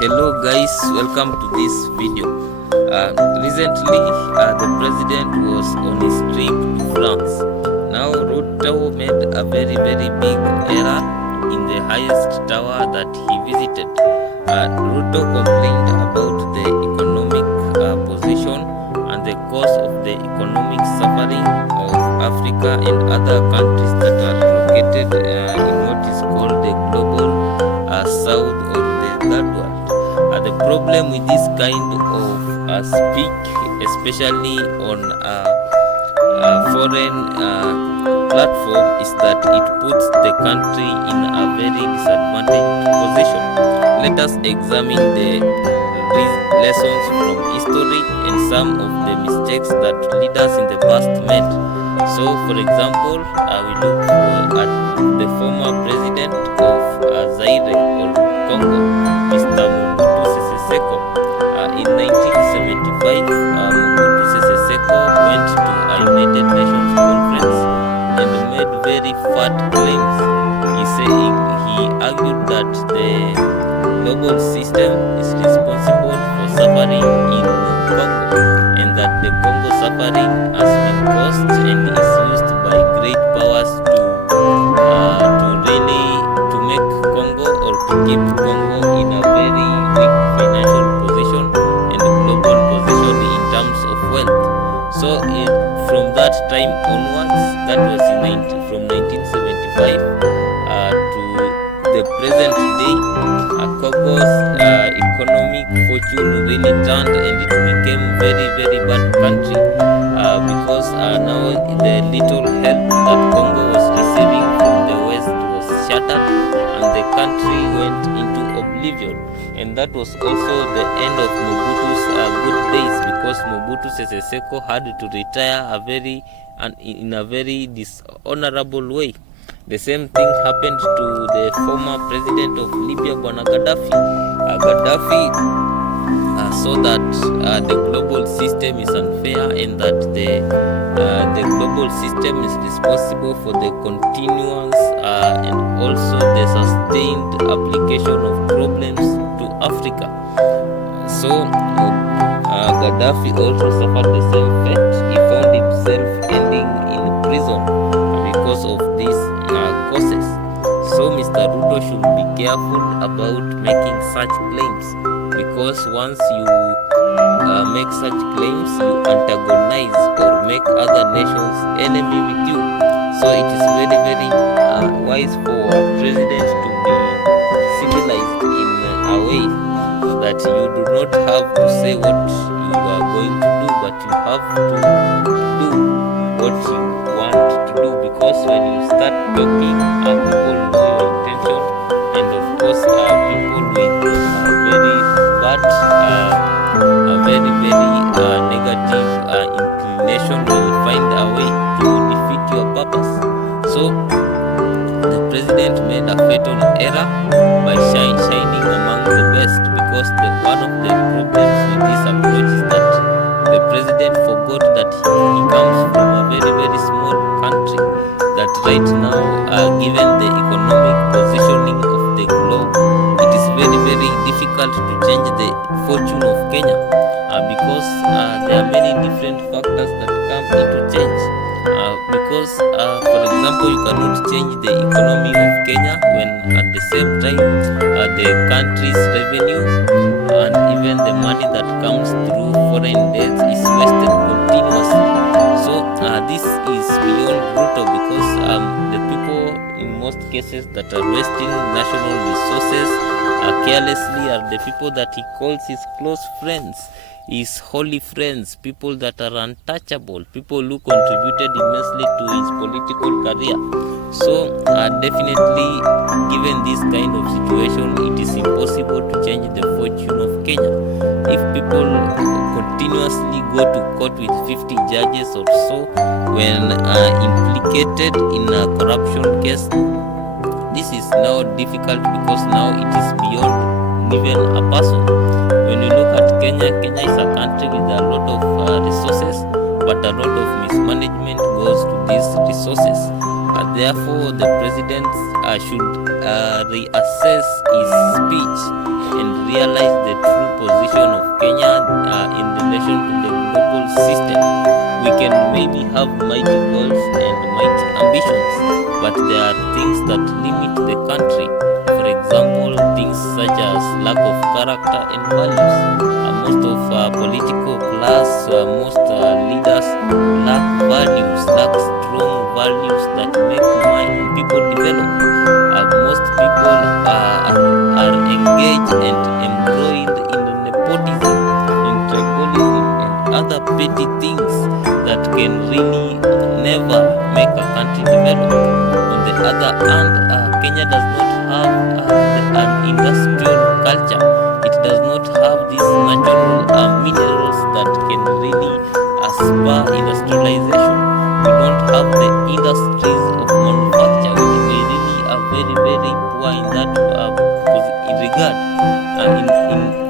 Hello guys, welcome to this video. Recently, the president was on his trip to France. Now Ruto made a very big error in the highest tower that he visited. Ruto complained about the economic position and the cause of the economic suffering of Africa and other countries that are located in what is called the global south or the third world. The problem with this kind of speak, especially on a foreign platform, is that it puts the country in a very disadvantaged position. Let us examine the lessons from history and some of the mistakes that leaders in the past made. So, for example, we look at the former president of Zaire or Congo, Mr. Mobutu Sese Seko. In 1975, Mobutu Sese Seko went to a United Nations conference and made very fat claims. He argued that the global system is responsible for suffering in Congo and that the Congo suffering has been caused and is used by great powers to make Congo or to keep Congo in a very weak financial position and global position in terms of wealth. So from that time onwards, that was from 1975 to the present day, Congo's economic fortune really turned and it became very bad country because now the little help that Congo was receiving from the West was shattered and the country went into oblivion. And that was also the end of Mobutu's good days, because Mobutu Sese Seko had to retire in a very dishonorable way. The same thing happened to the former president of Libya, Bwana Gaddafi. Gaddafi saw that the global system is unfair and that the global system is responsible for the continuous and also the sustained application of problems to Africa. So Gaddafi also suffered the same fate. He found himself ending in prison because of these causes. So Mr. Ruto should be careful about making such claims, because once you make such claims, you antagonize or make other nations enemy with you. So it is very wise for presidents to be civilized in a way that you do not have to say what you are going to do, but you have to do what you want to do, because when you start talking, people know your intention, and of course people with very bad, very negative inclination will find a way to defeat your purpose. So the president made a fatal error by shining among the best, because one of the problems with this approach is that the president forgot that he comes from a very small country, that right now, given the economic positioning of the globe, it is very difficult to change the fortune of Kenya, because there are many different factors that come into change. Because for example, you cannot change the economy of Kenya when at the same time the country's revenue and even the money that comes through foreign debt is wasted continuously. So this is beyond Ruto, because the people in most cases that are wasting national resources carelessly are the people that he calls his close friends, his holy friends, people that are untouchable, people who contributed immensely to his political career. So definitely, given this kind of situation, it is impossible to change the fortune of Kenya. If people continuously go to court with 50 judges or so when implicated in a corruption case, this is now difficult, because now it is beyond even a person. When you look at Kenya is a country with a lot of resources, but a lot of mismanagement goes to these resources. Therefore, the president should reassess his speech and realize the true position of Kenya in relation to the global system. We can maybe have mighty goals and mighty ambitions, but there are things that limit the country. For example, things such as lack of character and values. Most of political class, most leaders lack values, lack strong values that make people develop. Most people are engaged and embroiled in nepotism, in tribalism, and other petty things that can really never make a country develop. On the other hand, Kenya does not have an industrial culture. It does not have these natural minerals that can really spur industrialization. We don't have the industries of manufacture. We really are very, very poor in that regard.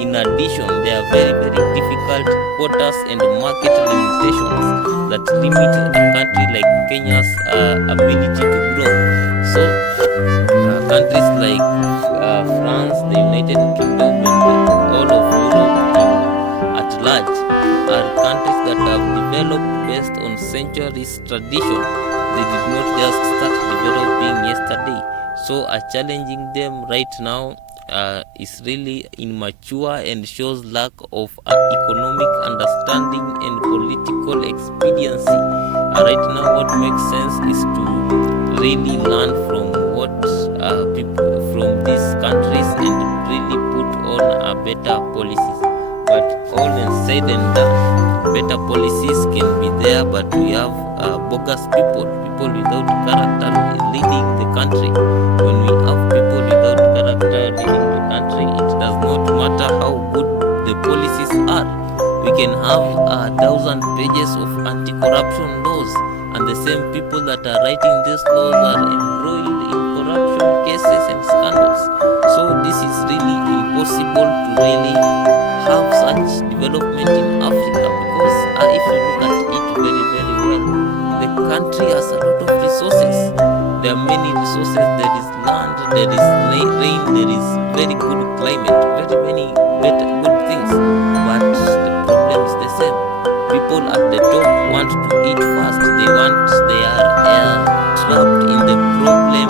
In addition, there are very, very difficult quotas and market limitations that limit a country like Kenya's ability to grow. So, countries like France, the United Kingdom, and all of Europe at large are countries that have developed based on centuries tradition. They did not just start developing yesterday. So challenging them right now is really immature and shows lack of economic understanding and political expediency. Right now, what makes sense is to really learn from what people from these countries and really put on better policies. But all and said and done, better policies can be there, but we have bogus people without character leading the country. When we have people without character leading the country, it does not matter how good the policies are. We can have 1,000 pages of anti-corruption laws, and the same people that are writing these laws are embroiled in corruption cases and scandals. So this is really impossible to really have such development in Africa, because if you look at it very, very well, the country has a lot of resources. There are many resources. There is land, there is rain, there is very good climate, very many better good things. But the problem is the same. People at the top want to eat fast. They are trapped in the problem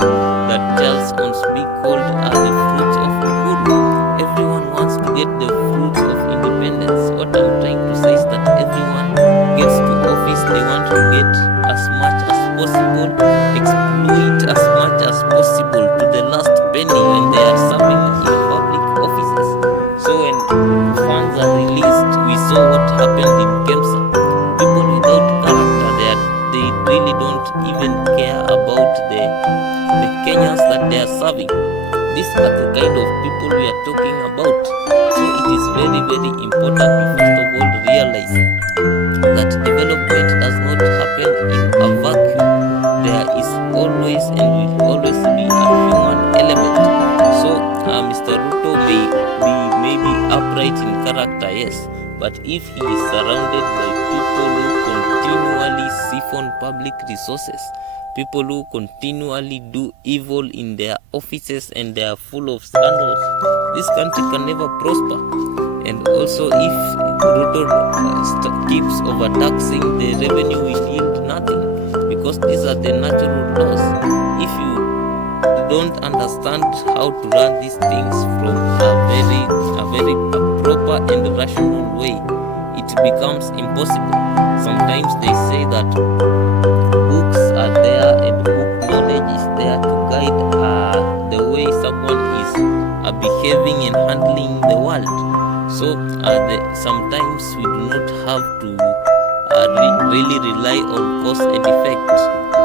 that Charles Onsby called the fruits of Uhuru. Everyone wants to get the fruits of independence. What I'm trying to say is that everyone gets to office, they want to get as much as possible, exploit as much as possible to the last penny when they are serving in public offices. So when funds are released, we saw what happened in Kemsa. People without character, they really don't even care about the Kenyans that they are serving. These are the kind of people we are talking about. So it is very, very important to first of all realize that development does not happen in a vacuum. There is always and will always be a human element. So Mr. Ruto may be upright in character, yes, but if he is surrounded by people who continually siphon public resources, people who continually do evil in their offices and they are full of scandals, this country can never prosper. And also, if Ruto keeps overtaxing, the revenue will yield nothing, because these are the natural laws. If you don't understand how to run these things from a very proper and rational way, it becomes impossible. Sometimes they say that books are there and book knowledge is there to guide the way someone is behaving and handling the world. So sometimes we do not have to really rely on cause and effect.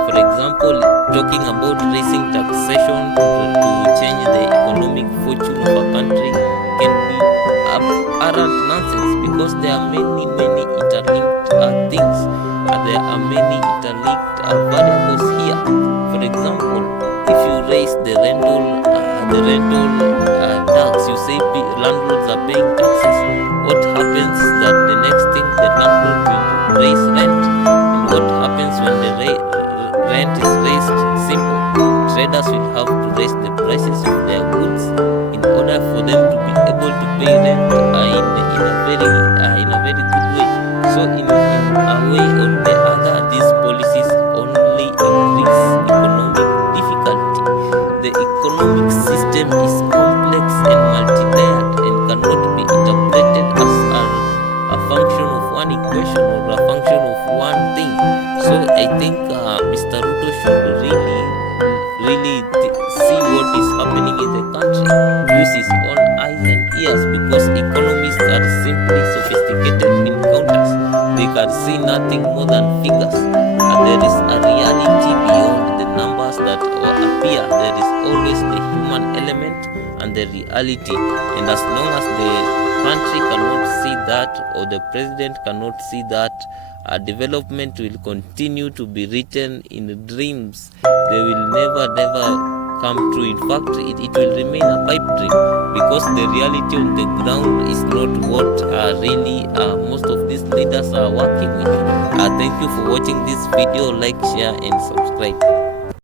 For example, talking about raising taxation to change the economic fortune of a country can be apparent nonsense, because there are many interlinked things. There are many interlinked variables here. For example, if you raise the rental tax, you say landlords are paying taxes. What happens is that the next thing, the landlord will raise rent. And what happens when the rent is raised? The economic system is complex and multi-layered and cannot be interpreted as a function of one equation or a function of one thing. So I think Mr. Ruto should really see what is happening in the country, use his own eyes and ears, because economists are simply sophisticated encounters. They can see nothing more than figures. There is a reality beyond the numbers that appear. There is always the human element and the reality, and as long as the country cannot see that, or the president cannot see that, development will continue to be written in dreams. They will never come true. In fact, it will remain a pipe dream, because the reality on the ground is not what really most of these leaders are working with. Thank you for watching this video. Like, share and subscribe.